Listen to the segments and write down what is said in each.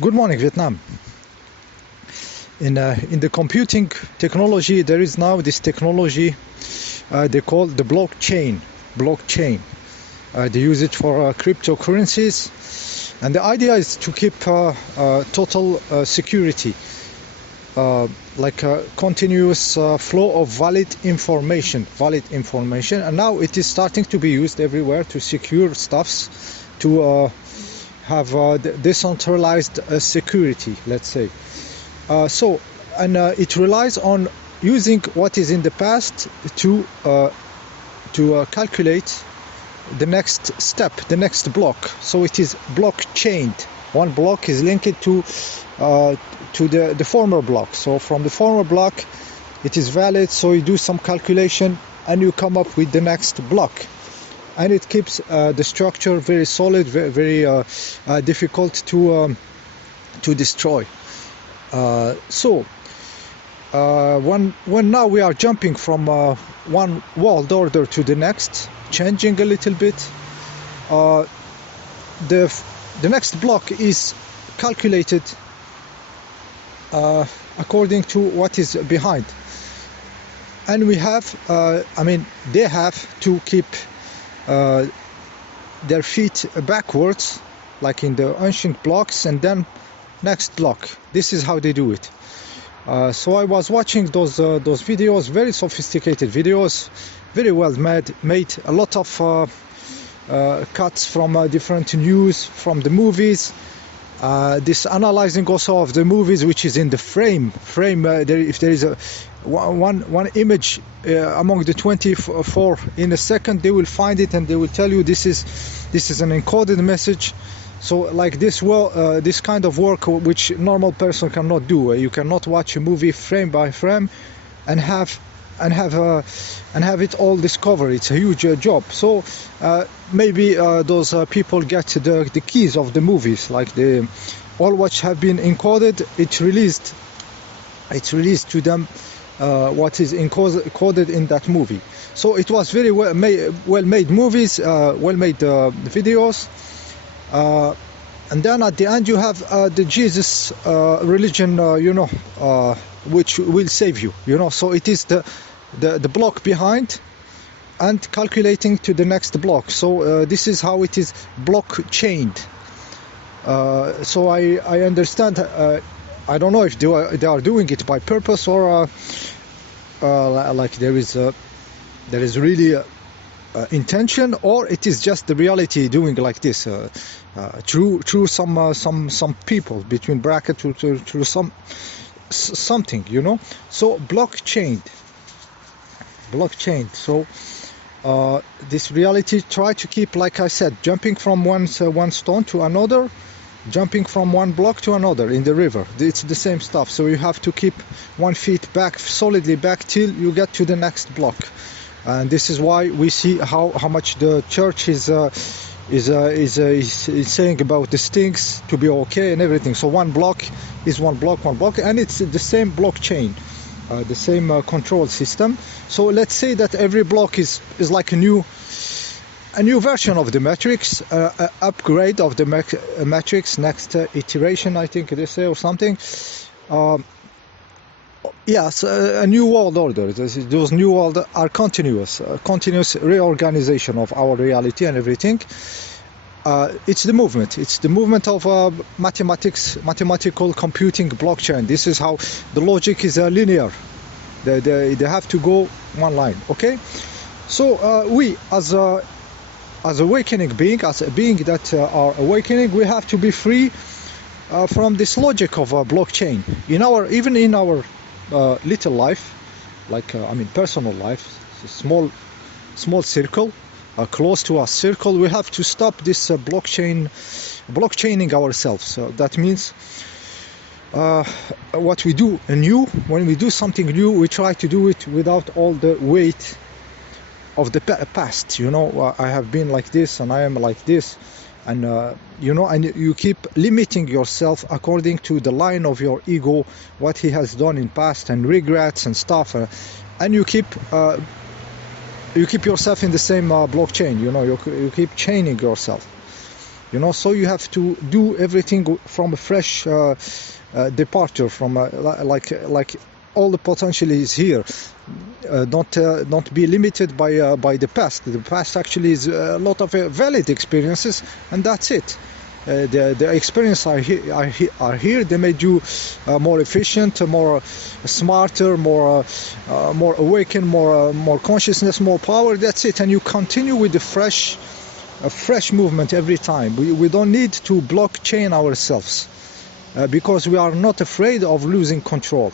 Good morning, Vietnam. In the computing technology, there is now this technology they call the blockchain. They use it for cryptocurrencies, and the idea is to keep total security, like a continuous flow of valid information. And now it is starting to be used everywhere to secure stuffs, to have decentralized security, let's say. It relies on using what is in the past to calculate the next step, the next block. So it is blockchained. One block is linked to the former block. So from the former block, it is valid. So you do some calculation and you come up with the next block. And it keeps the structure very solid, very difficult to destroy. When now we are jumping from one world order to the next, changing a little bit, the next block is calculated according to what is behind, and we have, they have to keep their feet backwards, like in the ancient blocks, and then next block. This is how they do it. So I was watching those videos, very sophisticated videos, very well made. A lot of cuts from different news, from the movies. This analyzing also of the movies, which is in the frame. If there is one image among the 24 in a second, they will find it and they will tell you this is an encoded message. So like this kind of work which normal person cannot do. You cannot watch a movie frame by frame and have it all discovered. It's a huge job. So maybe those people get the keys of the movies, like all which have been encoded. It's released to them what is encoded in that movie. So it was very well made movies, well made videos. And then at the end you have the Jesus religion, which will save you, So it is the block behind and calculating to the next block. So this is how it is blockchained. So I understand. I don't know if they are doing it by purpose or like there is really intention, or it is just the reality doing like this through some people, between brackets, through something, So blockchain. So this reality try to keep, like I said, jumping from one stone to another, jumping from one block to another in the river. It's the same stuff. So you have to keep 1 foot back, solidly back, till you get to the next block. And this is why we see how much the church is saying about these things to be okay and everything. So one block is one block, and it's the same blockchain, the same control system. So let's say that every block is like a new version of the matrix, upgrade of the matrix, next iteration, I think they say, or something. Yes, a new world order. Those new world are continuous reorganization of our reality and everything. It's the movement of mathematical computing blockchain. This is how the logic is linear. They have to go one line. Okay, so we as awakening being, as a being that are awakening, we have to be free from this logic of blockchain even in our little life, like personal life, small circle, close to a circle. We have to stop this blockchaining ourselves. So that means what we do new, when we do something new, we try to do it without all the weight of the past. I have been like this and I am like this, and and you keep limiting yourself according to the line of your ego, what he has done in past, and regrets and stuff, and you keep yourself in the same blockchain. You keep chaining yourself. You know, so you have to do everything from a fresh departure, from like all the potential is here. Don't be limited by the past. The past actually is a lot of valid experiences, and that's it. The experience are here. They made you more efficient, more smarter, more awakened, more consciousness, more power. That's it. And you continue with the fresh movement every time. We don't need to blockchain ourselves because we are not afraid of losing control.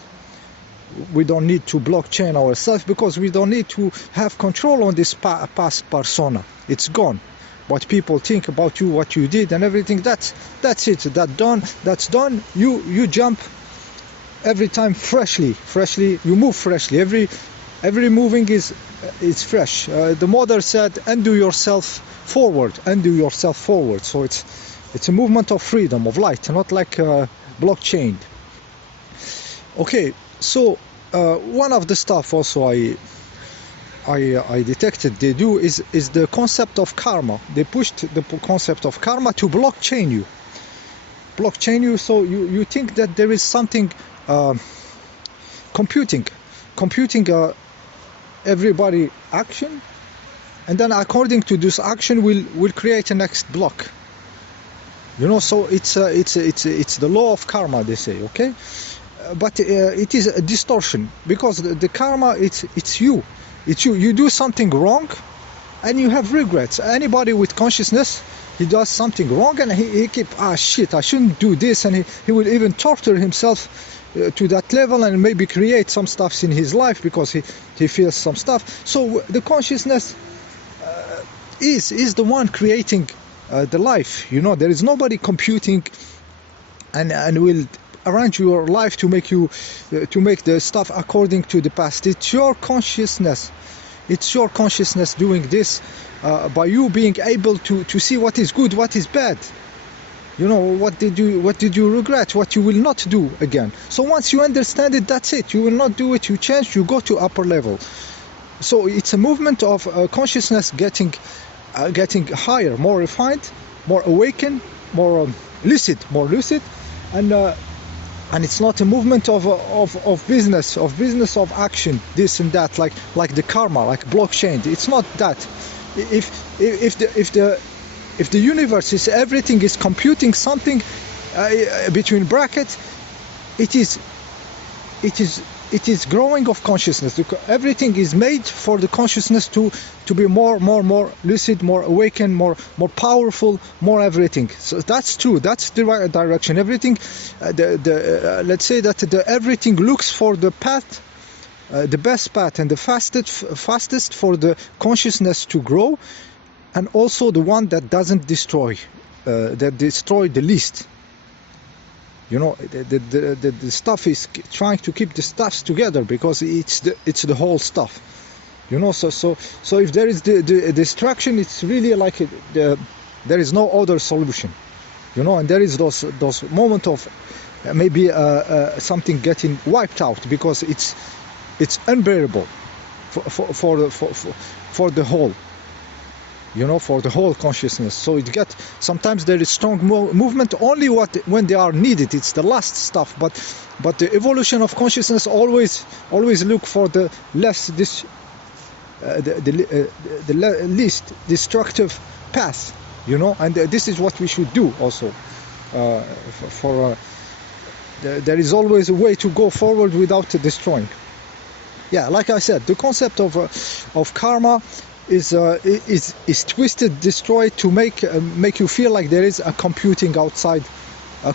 We don't need to blockchain ourselves because we don't need to have control on this past persona. It's gone. What people think about you, what you did, and everything. That's it. That's done. You jump every time freshly. You move freshly. Every moving is fresh. The mother said, "Undo yourself forward." Undo yourself forward. So it's a movement of freedom, of light, not like blockchain. Okay. So one of the stuff also I detected they do is the concept of karma. They pushed the concept of karma to blockchain you. So you think that there is something computing everybody action, and then according to this action will create a next block. You know, so it's the law of karma, they say. Okay. But it is a distortion, because the karma, it's you. You do something wrong and you have regrets. Anybody with consciousness, he does something wrong and he keep, shit, I shouldn't do this, and he will even torture himself to that level and maybe create some stuffs in his life because he feels some stuff. So the consciousness is the one creating the life. You know, there is nobody computing and will arrange your life to make the stuff according to the past. It's your consciousness. It's your consciousness doing this by you being able to see what is good, what is bad. You know, what did you regret, what you will not do again. So once you understand it, that's it. You will not do it. You change. You go to upper level. So it's a movement of consciousness getting higher, more refined, more awakened, more lucid, and it's not a movement of business of action, this and that, like the karma, like blockchain. It's not that. If the universe is everything is computing something between brackets, it is growing of consciousness. Everything is made for the consciousness to be more lucid, more awakened, more powerful, more everything. So that's true. That's the right direction. Everything, let's say that everything looks for the path, the best path and the fastest for the consciousness to grow, and also the one that doesn't destroy, that destroy the least. You know, the stuff is trying to keep the stuffs together because it's the whole stuff. You know, so if there is the destruction, it's really like there is no other solution. You know, and there is those moments of maybe something getting wiped out because it's unbearable for the whole. You know, for the whole consciousness. So sometimes there is strong movement only when they are needed. It's the last stuff, but the evolution of consciousness always look for the least destructive path. You know, and this is what we should do also. There is always a way to go forward without destroying. Yeah, like I said, the concept of karma is twisted, destroyed to make you feel like there is a computing outside,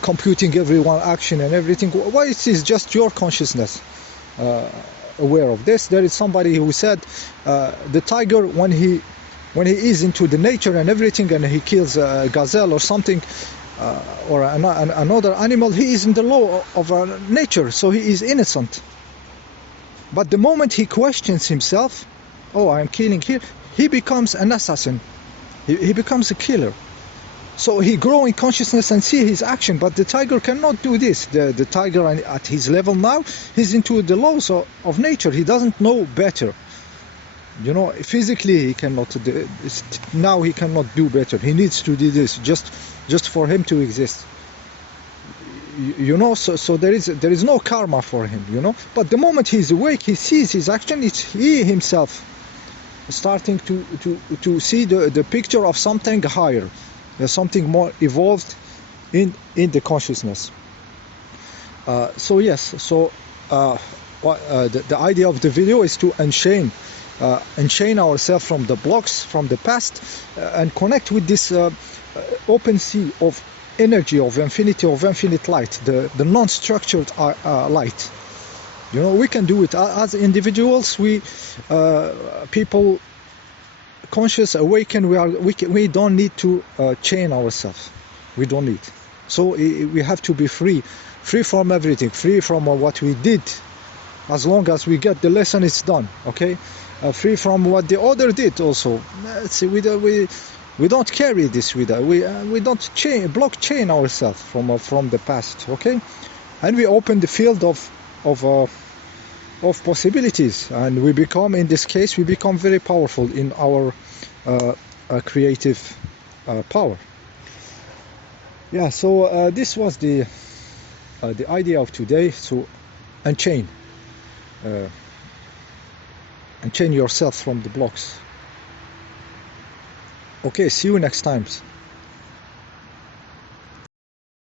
computing everyone action and everything. Why it is just your consciousness aware of this. There is somebody who said the tiger, when he is into the nature and everything, and he kills a gazelle or something, or another animal, he is in the law of nature, so he is innocent. But the moment he questions himself, oh, I am killing here, he becomes an assassin. He becomes a killer. So he grow in consciousness and see his action, but the tiger cannot do this. The tiger at his level now, he's into the laws of nature. He doesn't know better. You know, physically he cannot do, now he cannot do better. He needs to do this just for him to exist. You know, so there is no karma for him, you know. But the moment he's awake, he sees his action. It's he himself starting to see the picture of something higher, something more evolved in the consciousness. So yes, so the idea of the video is to unchain ourselves from the blocks, from the past, and connect with this open sea of energy, of infinite light, the non-structured light. You know, we can do it as individuals. We people conscious, awakened, we don't need to chain ourselves. We don't need. So we have to be free from everything, free from what we did. As long as we get the lesson, it's done. Okay, free from what the other did also. See, we don't carry this with us. We don't blockchain ourselves from the past. Okay, and we open the field of possibilities, and we become, in this case, we become very powerful in our creative power. Yeah, so this was the idea of today. So unchain yourself from the blocks. Okay, see you next time.